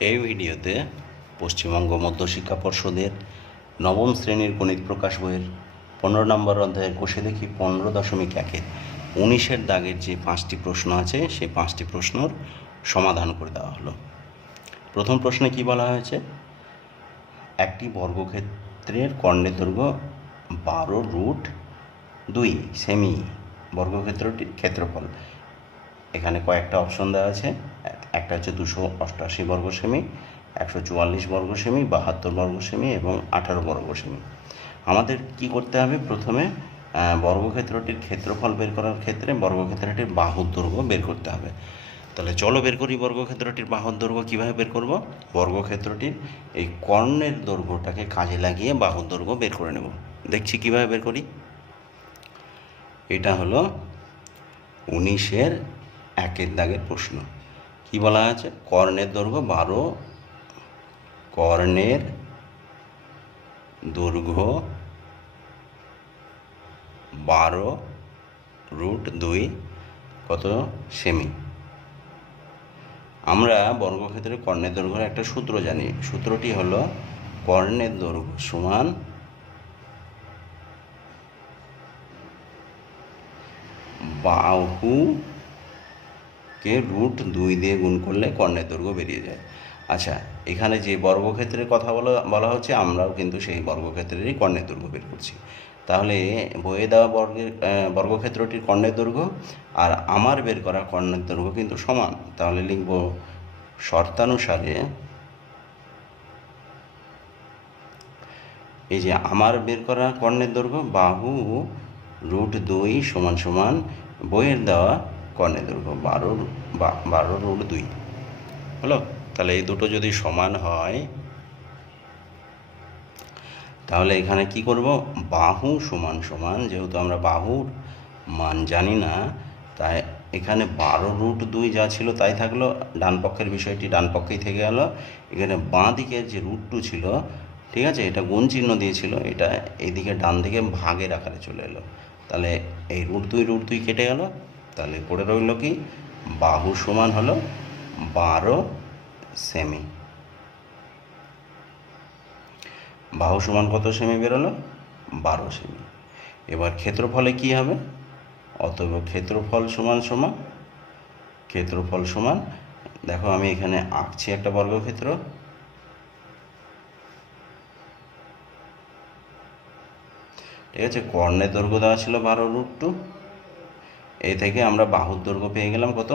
এই ভিডিওতে পশ্চিমবঙ্গ মধ্যশিক্ষা পর্ষদের নবম শ্রেণীর গণিত প্রকাশ বইয়ের 15 নম্বর অধ্যায়ের কোষে দেখি 15.1-এর 19-এর দাগের যে 5টি প্রশ্ন আছে সেই 5টি প্রশ্নর সমাধান করে দেওয়া হলো। প্রথম প্রশ্নে কি বলা হয়েছে? একটি বর্গক্ষেত্রের কর্ণের দৈর্ঘ্য 12√2 সেমি। বর্গক্ষেত্রটির ক্ষেত্রফল, এখানে কয়েকটা অপশন দেওয়া আছে। একটা হচ্ছে 288 বর্গ সেমি, 144 বর্গ সেমি, 72 বর্গ সেমি এবং 18 বর্গ সেমি। আমাদের কি করতে হবে? প্রথমে বর্গক্ষেত্রটির ক্ষেত্রফল বের করার ক্ষেত্রে বর্গক্ষেত্রটির বাহুর দৈর্ঘ্য বের করতে হবে। তাহলে চলো বের করি বর্গক্ষেত্রটির বাহুর দৈর্ঘ্য কীভাবে বের করব। বর্গক্ষেত্রটির এই কর্ণের দৈর্ঘ্যটাকে কাজে লাগিয়ে বাহুর দৈর্ঘ্য বের করে নেব। দেখছি কীভাবে বের করি। এটা হলো 19-এর 1-এর দাগের প্রশ্ন। কি বলা আছে? কর্ণের দৈর্ঘ্য 12, কর্ণের দৈর্ঘ্য 12√2 কত সেমি। আমরা বর্গক্ষেত্রের কর্ণের দৈর্ঘ্যের একটা সূত্র জানি। সূত্রটি হলো কর্ণের দৈর্ঘ্য সমান বাহুকে √2 দিয়ে গুণ করলে কর্ণের দৈর্ঘ্য বেরিয়ে যায়। আচ্ছা, এখানে যে বর্গক্ষেত্রের কথা বলা হচ্ছে, আমরাও কিন্তু সেই বর্গক্ষেত্রেরই কর্ণের দৈর্ঘ্য বের করছি। তাহলে বইয়ে দেওয়া বর্গক্ষেত্রটির কর্ণের দৈর্ঘ্য আর আমার বের করা কর্ণের দৈর্ঘ্য কিন্তু সমান। তাহলে লিখব শর্তানুসারে এই যে আমার বের করা কর্ণের দৈর্ঘ্য বাহু √2 সমান সমান বইয়ের দেওয়া কর্ণের দৈর্ঘ্য 12√2 হলো। তাহলে এই দুটো যদি সমান হয় তাহলে এখানে কি করব? বাহু সমান সমান, যেহেতু আমরা বাহুর মান জানি না, তাই এখানে 12√2 যা ছিল তাই থাকলো। ডান পক্ষের বিষয়টি ডান পক্ষেই থেকে গেল। এখানে বাঁ দিকের যে √2 ছিল, ঠিক আছে, এটা গুণ চিহ্ন দিয়েছিল, এটা এইদিকে ডান দিকে ভাগের আকারে চলে এলো। তাহলে এই √2 কেটে গেল। তাহলে পড়ে রইল কি? বাহু সমান হলো 12 সেমি। বাহু সমান কত সেমি বেরোলো? 12 সেমি। এবার ক্ষেত্রফলে কি হবে? অতএব ক্ষেত্রফল সমান দেখো আমি এখানে আঁকছি একটা বর্গক্ষেত্র। ঠিক আছে, কর্ণের দৈর্ঘ্য দেওয়া ছিল 12√2, এই থেকে আমরা বাহুর দৈর্ঘ্য পেয়ে গেলাম কত?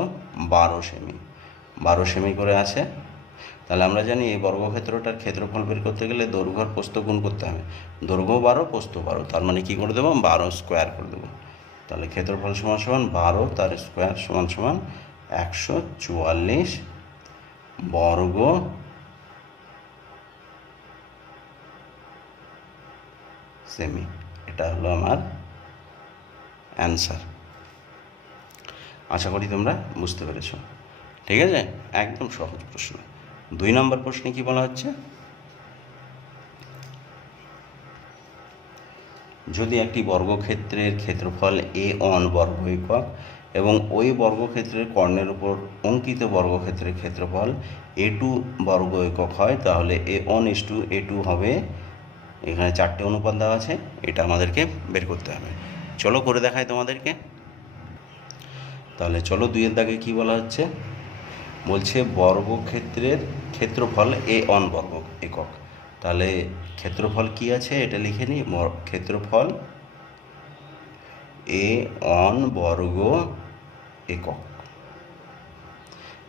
12 সেমি। 12 সেমি করে আছে। তাহলে আমরা জানি এই বর্গক্ষেত্রটার ক্ষেত্রফল বের করতে গেলে দৈর্ঘ্য আর প্রস্থ গুণ করতে হবে। দৈর্ঘ্য 12, প্রস্থ 12, তার মানে কী করে দেবো? 12 স্কোয়ার করে দেবো। তাহলে ক্ষেত্রফল সমান সমান 12, তার স্কোয়ার সমান সমান 144 বর্গ সেমি। এটা হলো আমার অ্যান্সার। আশা করি তোমরা বুঝতে পেরেছ। ঠিক আছে, একদম সহজ প্রশ্ন। 2 নম্বর প্রশ্নে কি বলা হচ্ছে? যদি একটি বর্গক্ষেত্রের ক্ষেত্রফল A1 বর্গ একক এবং ওই বর্গক্ষেত্রের কর্ণের উপর অঙ্কিত বর্গক্ষেত্রের ক্ষেত্রফল A2 বর্গ একক হয়, তাহলে A1:A2 হবে। এখানে 4টে অনুপাত দেওয়া আছে, এটা আমাদেরকে বের করতে হবে। চলো করে দেখাই তোমাদেরকে। তাহলে চলো 2-এর দাগে কি বলা হচ্ছে? বলছে বর্গক্ষেত্রের ক্ষেত্রফল A1 বর্গ একক। তাহলে ক্ষেত্রফল কি আছে এটা লিখে নিই। ক্ষেত্রফল A1 বর্গ একক।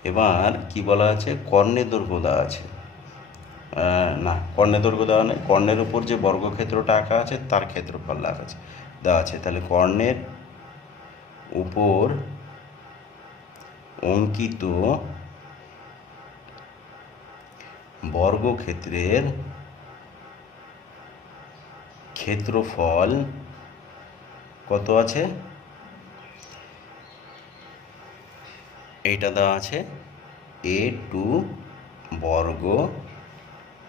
এবার কি বলা আছে? কর্ণের দৈর্ঘ্য দেওয়া আছে। না, কর্ণের দৈর্ঘ্য দেওয়া নেই, কর্ণের উপর যে বর্গক্ষেত্রটা আঁকা আছে তার ক্ষেত্রফল দেওয়া আছে। তাহলে কর্ণের উপর অঙ্কিত বর্গক্ষেত্রের ক্ষেত্রফল কত আছে? এইটা দেওয়া আছে A2 বর্গ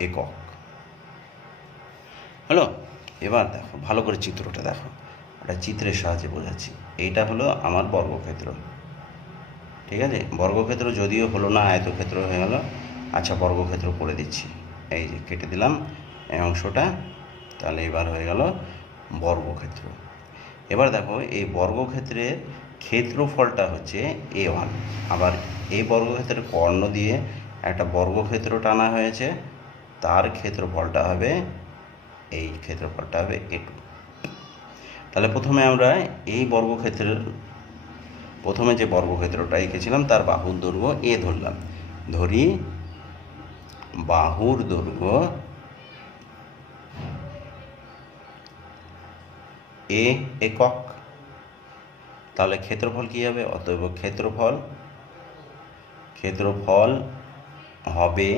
একক। হলো। এবার দেখো ভালো করে চিত্রটা দেখো, একটা চিত্রের সাহায্যে বোঝাচ্ছি। এইটা হলো আমার বর্গক্ষেত্র। ঠিক আছে, বর্গক্ষেত্র যদিও হলো না, আয়তক্ষেত্র হয়ে গেল। আচ্ছা, বর্গক্ষেত্র করে দিচ্ছি, এই যে কেটে দিলাম এই অংশটা, তাহলে এবার হয়ে গেল বর্গক্ষেত্র। এবার দেখো এই বর্গক্ষেত্রের ক্ষেত্রফলটা হচ্ছে A1। আবার এই বর্গক্ষেত্রের কর্ণ দিয়ে একটা বর্গক্ষেত্র টানা হয়েছে, তার ক্ষেত্রফলটা হবে, এই ক্ষেত্রফলটা হবে A2। তাহলে প্রথমে আমরা এই বর্গক্ষেত্রের প্রথমে যে বর্গক্ষেত্রটা এঁকেছিলাম তার বাহুর দৈর্ঘ্য A ধরলাম, ধরি বাহুর দৈর্ঘ্য A একক, তাহলে ক্ষেত্রফল কী হবে? অতএব ক্ষেত্রফল হবে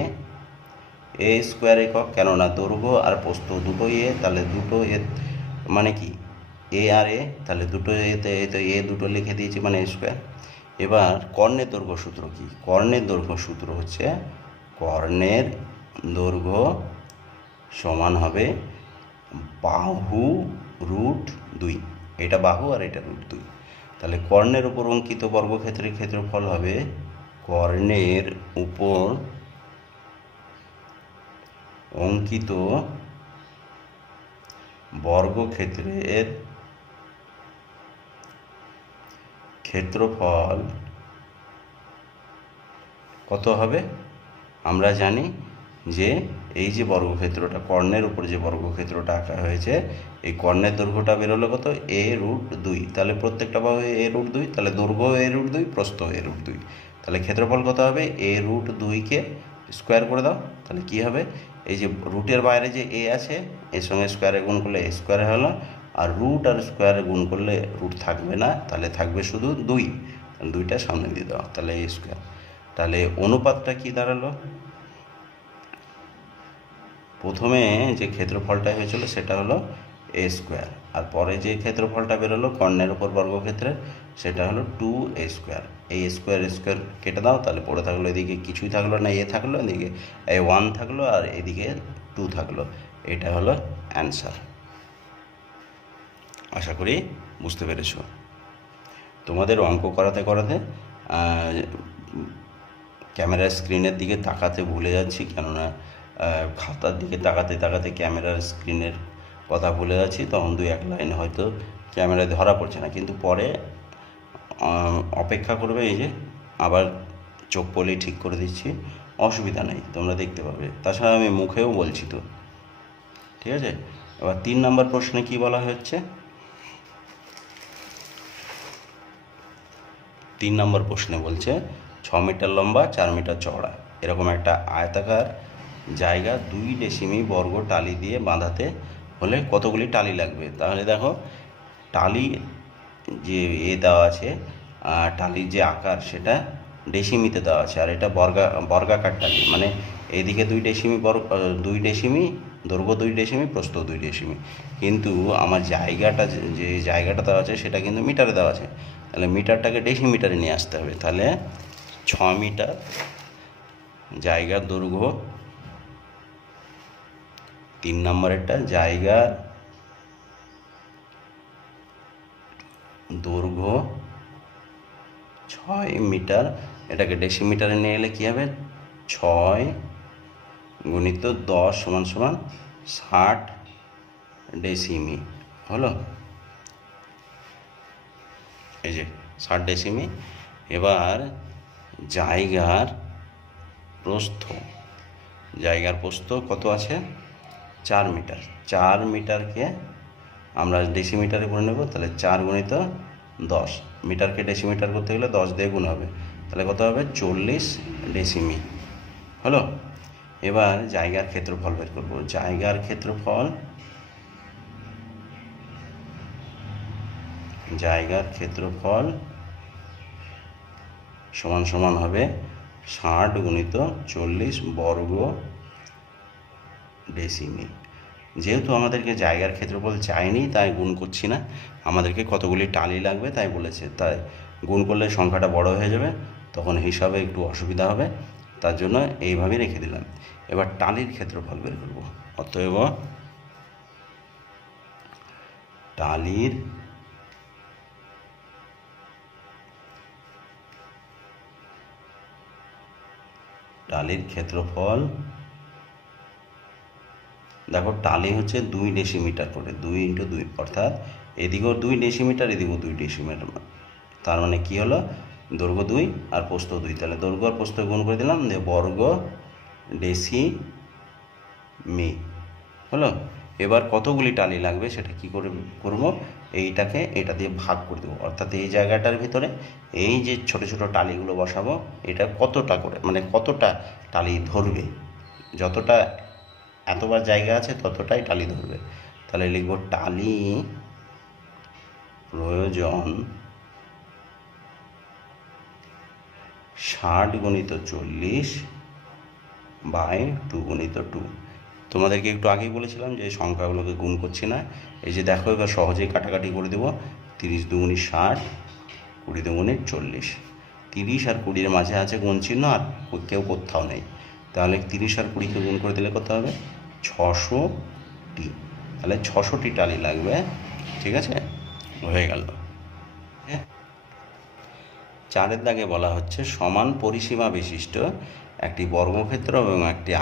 A স্কোয়ার একক, কেননা দৈর্ঘ্য আর প্রস্থ দুটোই A, তাহলে দুটো A মানে কি A আর A, তাহলে দুটো এতে তো A দুটো লিখে দিয়েছি মানে A স্কোয়ার। এবার কর্ণের দৈর্ঘ্য সূত্র কি? কর্ণের দৈর্ঘ্য সূত্র হচ্ছে কর্ণের দৈর্ঘ্য সমান হবে বাহু রুট 2, এটা বাহু আর এটা রুট 2। তাহলে কর্ণের উপর অঙ্কিত বর্গক্ষেত্রের ক্ষেত্রফল হবে কর্ণের উপর অঙ্কিত বর্গক্ষেত্রের ক্ষেত্রফল কত হবে? আমরা জানি যে এই যে বর্গক্ষেত্রটা, কর্ণের উপর যে বর্গক্ষেত্রটা আঁকা হয়েছে, এই কর্ণের দৈর্ঘ্যটা বেরোলো কত? A root 2। তাহলে প্রত্যেকটা বাহু A রুট 2, তাহলে দৈর্ঘ্য A রুট 2, প্রস্থ A রুট 2। তাহলে ক্ষেত্রফল কত হবে? A রুট 2কে স্কোয়ার করে দাও, তাহলে কি হবে? এই যে রুটের বাইরে যে A আছে, এর সঙ্গে স্কোয়ারে গুণ করলে A স্কোয়ারে হলো, আর রুট আর স্কোয়ারে গুণ করলে রুট থাকবে না, তাহলে থাকবে শুধু 2। দুইটা সামনে দিয়ে দাও, তাহলে A স্কোয়ার। তাহলে অনুপাতটা কি দাঁড়ালো? প্রথমে যে ক্ষেত্রফলটা হয়েছিল সেটা হলো A স্কোয়ার, আর পরে যে ক্ষেত্রফলটা বেরোলো কর্ণের ওপর বর্গক্ষেত্রের, সেটা হলো 2A স্কোয়ার। এই স্কোয়ার স্কোয়ার কেটে দাও, তাহলে পড়ে থাকলো এদিকে কিছুই থাকলো না, A থাকলো, এদিকে A1 থাকলো, আর এদিকে 2 থাকলো। এটা হলো অ্যান্সার। আশা করি বুঝতে পেরেছো। তোমাদের অঙ্ক করাতে করাতে ক্যামেরার স্ক্রিনের দিকে তাকাতে ভুলে যাচ্ছি, কেননা খাতার দিকে তাকাতে তাকাতে ক্যামেরার স্ক্রিনের কথা ভুলে যাচ্ছি, তখন 2-1 লাইন হয়তো ক্যামেরায় ধরা পড়ছে না, কিন্তু পরে অপেক্ষা করবে, এই যে আবার চোখ পলেই ঠিক করে দিচ্ছি, অসুবিধা নেই, তোমরা দেখতে পাবে। তাছাড়া আমি মুখেও বলছি তো, ঠিক আছে। এবার 3 নম্বর প্রশ্নে কি বলা হচ্ছে? 3 নম্বর প্রশ্নে বলছে 6 মিটার লম্বা 4 মিটার চওড়া এরকম একটা আয়তাকার জায়গা 2 ডেসিমি বর্গ টালি দিয়ে বাঁধাতে হলে কতগুলি টালি লাগবে? তাহলে দেখো, টালি যে দেওয়া আছে, টালির যে আকার সেটা ডেসিমিতে দেওয়া আছে, আর এটা বর্গাকার টালি, মানে এদিকে 2 ডেসিমি 2 ডেসিমি দৈর্ঘ্য, 2 ডেসিমি প্রস্থ 2 ডেসিমি, কিন্তু আমার জায়গাটা যে জায়গাটা দেওয়া আছে সেটা কিন্তু মিটারে দেওয়া আছে, তাহলে মিটারটাকে ডেসিমিটারে নিয়ে আসতে হবে। তাহলে 6 মিটার জায়গার দৈর্ঘ্য, 3 নম্বরেরটা জায়গার দৈর্ঘ্য 6 মিটার, এটাকে ডেসিমিটারে নিয়ে এলে কী হবে? 6 গুণিত 10 সমান সমান 60 ডেসিমি হলো, এই যে 60 ডেসিমি। এবার জায়গার প্রস্থ কত আছে? 4 মিটার। 4 মিটারকে আমরা ডেসিমিটারে গুণ নেব, তাহলে 4 গুণিত 10, মিটারকে ডেসিমিটার করতে গেলে 10 দিয়ে গুণ হবে, তাহলে কত হবে? 40 ডেসিমি হলো। এবার জায়গার ক্ষেত্রফল বের করব। জায়গার ক্ষেত্রফল সমান সমান হবে 60 গুণিত 40 বর্গ ডেসিমি। যেহেতু আমাদেরকে জায়গার ক্ষেত্রফল চাইনি, তাই গুণ করছি না, আমাদেরকে কতগুলি টালি লাগবে তাই বলেছে, তাই গুণ করলে সংখ্যাটা বড় হয়ে যাবে, তখন হিসাবে একটু অসুবিধা হবে, তার জন্য এইভাবে রেখে দিলাম। এবার টালির ক্ষেত্রফল বের করব। অতএব টালির টালির ক্ষেত্রফল, দেখো টালি হচ্ছে 2 ডেসিমিটার করে, 2 × 2, অর্থাৎ এদিকেও 2 ডেসিমিটার, এদিকেও 2 ডেসিমিটার। তার মানে কি হলো, দৈর্ঘ্য 2 আর প্রস্থ 2, তাহলে দৈর্ঘ্য আর প্রস্থ গুণ করে দিলাম, দিয়ে বর্গ ডেসিমি হলো। এবার কতগুলি টালি লাগবে সেটা কি করে করব, এইটাকে এটা দিয়ে ভাগ করে দেবো, অর্থাৎ এই জায়গাটার ভিতরে এই যে ছোট ছোট টালিগুলো বসাবো, এটা কতটা করে মানে কতটা টালি ধরবে, যতটা এতবার জায়গা আছে ততটাই টালি ধরবে। তাহলে লিখব টালি প্রয়োজন 60 × 40/2 × 2। তোমাদেরকে একটু আগেই বলেছিলাম যে সংখ্যাগুলোকে গুণ করছি না। এই যে দেখো এবার সহজেই কাটাকাটি করে দেবো, 30 × 2 = 60, 20 × 2 = 40। 30 আর 20-এর মাঝে আছে গুণ চিহ্ন, আর কেউ কোথাও নেই, তাহলে 30 আর 20-কে গুণ করে দিলে কত হবে, 600টি। তাহলে 600টি টালি লাগবে, ঠিক আছে, হয়ে গেল। 4-এর দাগে বলা হচ্ছে সমান পরিসীমা বিশিষ্ট একটি বর্গক্ষেত্র এবং একটি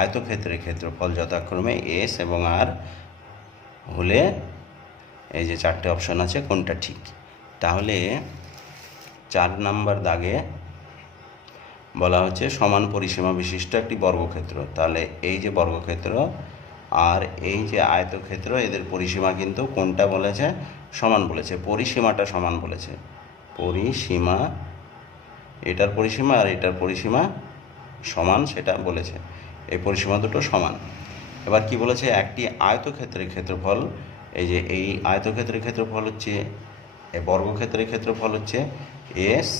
আয়তক্ষেত্রের ক্ষেত্রফল যথাক্রমে এস এবং আর হলে, এই যে 4টে অপশন আছে কোনটা ঠিক। তাহলে 4 নম্বর দাগে বলা হচ্ছে সমান পরিসীমা বিশিষ্ট একটি বর্গক্ষেত্র, তাহলে এই যে বর্গক্ষেত্র আর এই যে আয়তক্ষেত্র, এদের পরিসীমা কিন্তু কোনটা বলেছে, সমান বলেছে, পরিসীমাটা সমান বলেছে। পরিসীমা, এটার পরিসীমা আর এটার পরিসীমা সমান সেটা বলেছে, এই পরিসীমা দুটো সমান। এবার কি বলেছে, একটি আয়তক্ষেত্রের ক্ষেত্রফল, এই যে এই আয়তক্ষেত্রের ক্ষেত্রফল হচ্ছে, এই বর্গক্ষেত্রের ক্ষেত্রফল হচ্ছে এস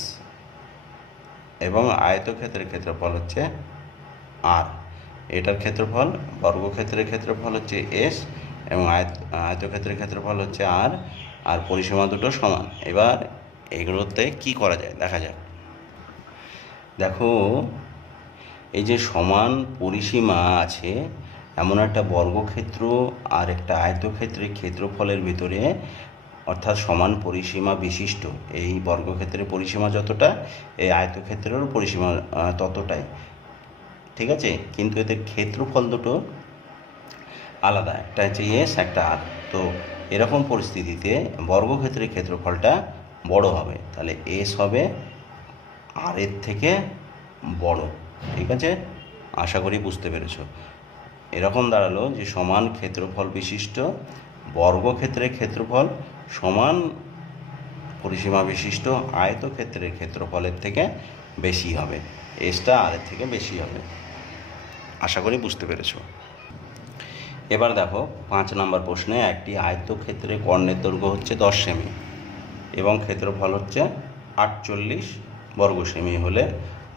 এবং আয়তক্ষেত্রের ক্ষেত্রফল হচ্ছে আর। এটার ক্ষেত্রফল, বর্গক্ষেত্রের ক্ষেত্রফল হচ্ছে এস এবং আয়তক্ষেত্রের ক্ষেত্রফল হচ্ছে আর পরিসীমা দুটো সমান। এবার এগুলোতে কি করা যায় দেখা যাক। দেখো এই যে সমান পরিসীমা আছে এমন একটা বর্গক্ষেত্র আর একটা আয়তক্ষেত্রের ক্ষেত্রফলের ভিতরে, অর্থাৎ সমান পরিসীমা বিশিষ্ট এই বর্গক্ষেত্রের পরিসীমা যতটা, এই আয়তক্ষেত্রেরও পরিসীমা ততটাই, ঠিক আছে, কিন্তু এদের ক্ষেত্রফল দুটো আলাদা, একটা হচ্ছে এস, একটা আর। তো এরকম পরিস্থিতিতে বর্গক্ষেত্রের ক্ষেত্রফলটা বড় হবে, তাহলে এস হবে আর এর থেকে বড়, ঠিক আছে, আশা করি বুঝতে পেরেছ। এরকম দাঁড়ালো যে সমান ক্ষেত্রফল বিশিষ্ট বর্গক্ষেত্রের ক্ষেত্রফল সমান পরিসীমা বিশিষ্ট আয়তক্ষেত্রের ক্ষেত্রফলের থেকে বেশি হবে, এসটা আর এর থেকে বেশি হবে, আশা করি বুঝতে পেরেছ। এবার দেখো 5 নম্বর প্রশ্নে, একটি আয়তক্ষেত্রে কর্ণের দৈর্ঘ্য হচ্ছে 10 সেমি এবং ক্ষেত্রফল হচ্ছে 48 বর্গ সেমি হলে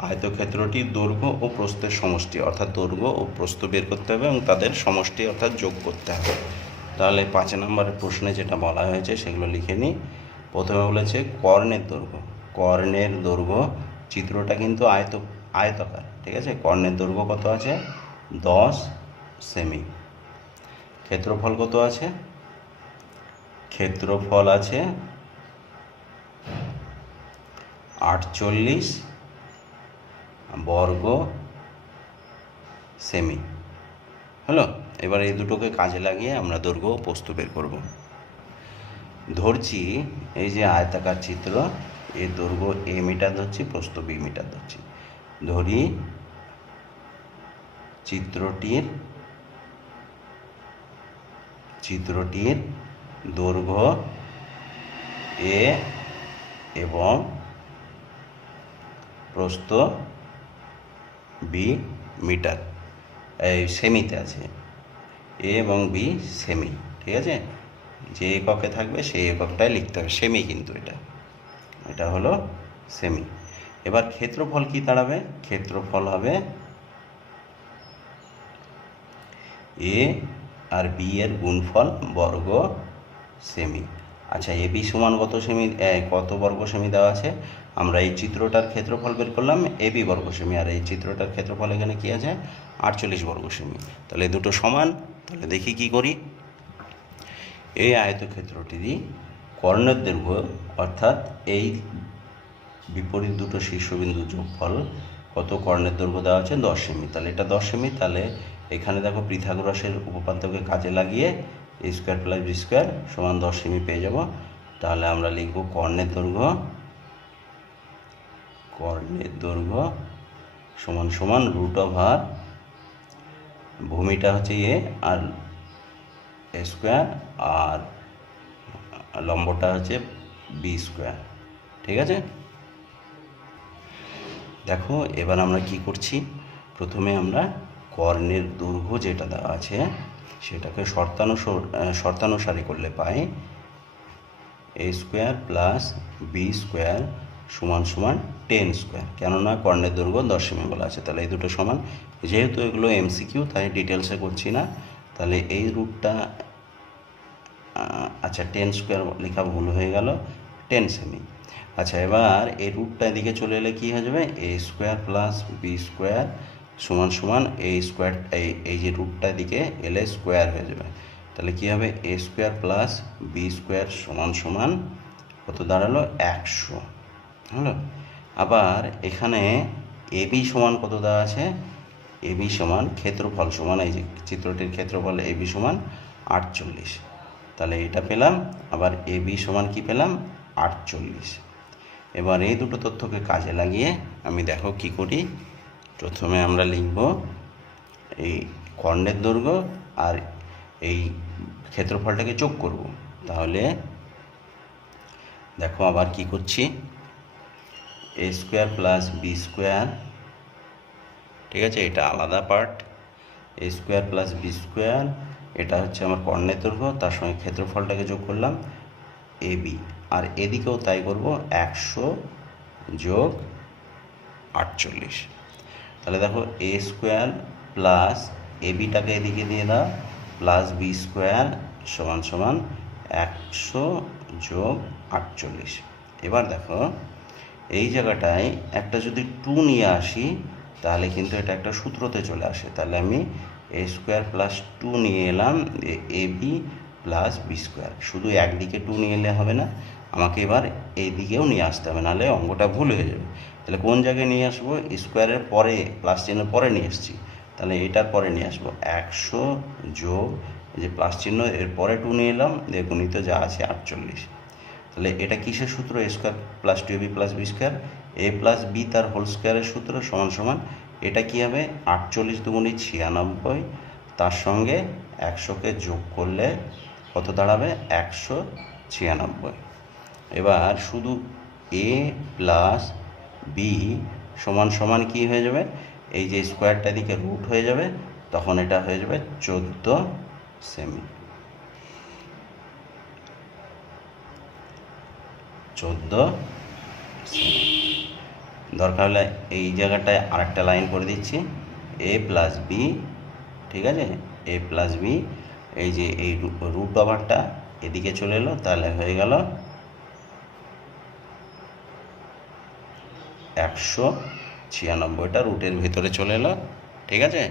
আয়তক্ষেত্রটির দৈর্ঘ্য ও প্রস্থের সমষ্টি, অর্থাৎ দৈর্ঘ্য ও প্রস্থ বের করতে হবে এবং তাদের সমষ্টি অর্থাৎ যোগ করতে হবে। তাহলে 5 নম্বরের প্রশ্নে যেটা বলা হয়েছে সেগুলো লিখে নিই। প্রথমে বলেছে কর্ণের দৈর্ঘ্য, কর্ণের দৈর্ঘ্য, চিত্রটা কিন্তু আয়তাকার, ঠিক আছে, কর্ণের দৈর্ঘ্য কত আছে, 10 সেমি। ক্ষেত্রফল কত আছে, ক্ষেত্রফল আছে 48 বর্গ সেমি হলো। এবার এই দুটোকে কাজে লাগিয়ে আমরা দৈর্ঘ্য ও প্রস্থ বের করব। ধরছি এই যে আয়তাকার চিত্র, এর দৈর্ঘ্য a মিটার ধরছি, প্রস্থ b মিটার ধরছি। ধরি চিত্রটির দৈর্ঘ্য a এবং প্রস্থ b মিটার, এই সেমিতে আছে, a এবং b সেমি, ঠিক আছে, যে এককে থাকবে সেই এককটাই লিখতে হবে, সেমি কিন্তু এটা হলো সেমি। এবার ক্ষেত্রফল কি দাঁড়াবে, ক্ষেত্রফল হবে a আর b এর গুণফল বর্গ সেমি। আচ্ছা, এ বি সমান কত সেমি, কত বর্গ সেমি দেওয়া আছে, আমরা এই চিত্রটার ক্ষেত্রফল বের করলাম এ বি বর্গ সেমি, আর এই চিত্রটার ক্ষেত্রফল এখানে কি আছে 48 বর্গ সেমি। তাহলে দুটো সমান। তাহলে দেখি কি করি, এই আয়তক্ষেত্রটিরই কর্ণের দৈর্ঘ্য, অর্থাৎ এই বিপরীত দুটো শীর্ষবিন্দু যোগফল কত কর্ণের দৈর্ঘ্য দেওয়া আছে 10 সেমি, তাহলে এটা 10 সেমি। তাহলে এখানে দেখো পিথাগোরাসের উপপাদ্যকে কাজে লাগিয়ে এ স্কোয়ার প্লাস বি স্কোয়ার সমান 10 সেমি পেয়ে যাব। তাহলে আমরা লিখব কর্ণের দৈর্ঘ্য সমান সমান রুট ওভার, ভূমিটা হচ্ছে এ আর এ স্কোয়ার আর লম্বটা হচ্ছে বি স্কোয়ার। ঠিক আছে, দেখো এবার আমরা কি করছি, প্রথমে আমরা কর্ণের দৈর্ঘ্য যেটা দেওয়া আছে সেটাকে শর্তানুসারে করলে পাই এ স্কোয়ার প্লাস বি স্কোয়ার সমান সমান 10 স্কোয়ার, কেননা কর্ণের দৈর্ঘ্য 10 সেমি বলা আছে। তাহলে এই দুটো সমান, যেহেতু এগুলো এমসিকিউ তাই ডিটেলসে করছি না। তাহলে এই রুটটা আচ্ছা 10 স্কোয়ার লেখা ভুল হয়ে গেল, 10 সেমি। আচ্ছা, এবার এই রুটটা এদিকে চলে এলে কী হয়ে যাবে, এ স্কোয়ার প্লাস বি স্কোয়ার সমান সমান এই স্কোয়ার, এই যে রুটটা এদিকে এলে স্কোয়ার হয়ে যাবে। তাহলে কী হবে, এ স্কোয়ার প্লাস বি স্কোয়ার সমান সমান কত দাঁড়ালো 100, হলো। আবার এখানে এ বি সমান কত দেওয়া আছে, এ বি সমান ক্ষেত্রফল সমান, এই যে চিত্রটির ক্ষেত্রফল এ বি সমান 48। তাহলে এটা পেলাম, আবার এ বি সমান কি পেলাম 48। এবার এই দুটো তথ্যকে কাজে লাগিয়ে আমি দেখো কি করি, প্রথমে আমরা লিখব এই কর্ণের দৈর্ঘ্য আর এই ক্ষেত্রফলটাকে যোগ করব। তাহলে দেখো আবার কি করছি, এ স্কোয়ার প্লাস বি স্কোয়ার, ঠিক আছে, এটা আলাদা পার্ট, এ স্কোয়ার প্লাস বি স্কোয়ার এটা হচ্ছে আমার কর্ণের দৈর্ঘ্য, তার সঙ্গে ক্ষেত্রফলটাকে যোগ করলাম এ বি, আর এদিকেও তাই করব 100 যোগ 48। তাহলে দেখো এ স্কোয়ার প্লাস এ বিটাকে এদিকে দিয়ে দাও প্লাস বি স্কোয়ার সমান সমান 100 যোগ 48। এবার দেখো এই জায়গাটায় একটা যদি 2 নিয়ে আসি তাহলে কিন্তু এটা একটা সূত্রতে চলে আসে। তাহলে আমি এ স্কোয়ার প্লাস 2 নিয়ে এলাম A B plus b square, শুধু একদিকে 2 নিয়ে এলে হবে না, আমাকে এবার এই দিকেও নিয়ে আসতে হবে, নাহলে অঙ্কটা ভুল হয়ে যাবে। তাহলে কোন জায়গায় নিয়ে আসবো, স্কোয়ারের পরে প্লাস চিহ্নের পরে নিয়ে এসেছি, তাহলে এটার পরে নিয়ে আসবো 100 যোগ এই যে প্লাস চিহ্ন এর পরে 2 নিয়ে এলাম, দেখুন তো যা আছে 48। তাহলে এটা কিসের সূত্র, a square plus 2ab plus b square, a plus b তার হোল স্কোয়ারের সূত্র সমান সমান এটা কী হবে 48 দুগুণে 96, তার সঙ্গে 100কে যোগ করলে কত দাঁড়াবে 196। এবার শুধু এ প্লাস বি সমান সমান কী হয়ে যাবে, এই যে স্কোয়ারটা দিকে রুট হয়ে যাবে, তখন এটা হয়ে যাবে 14 সেমি। 14 সেমি। দরকার হলে এই জায়গাটায় আরেকটা লাইন করে দিচ্ছি, এ প্লাস বি, ঠিক আছে, এ প্লাস বি, এই যে এই রুট ওভারটা এদিকে চলে এলো, তাহলে হয়ে গেল 196টা রুটের ভিতরে চলে এলো, ঠিক আছে,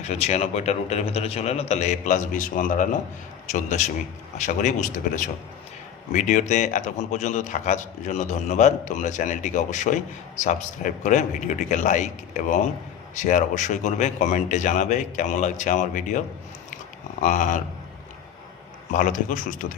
196টা রুটের ভিতরে চলে এলো। তাহলে এ প্লাস বি সমান দাঁড়ালো 14 সেমি। আশা করি বুঝতে পেরেছো। ভিডিওতে এতক্ষণ পর্যন্ত থাকার জন্য ধন্যবাদ। তোমরা চ্যানেলটিকে অবশ্যই সাবস্ক্রাইব করে ভিডিওটিকে লাইক এবং শেয়ার অবশ্যই করবে, কমেন্টে জানাবে কেমন লাগছে আমার ভিডিও। আর ভালো থেকো, সুস্থ থেকো।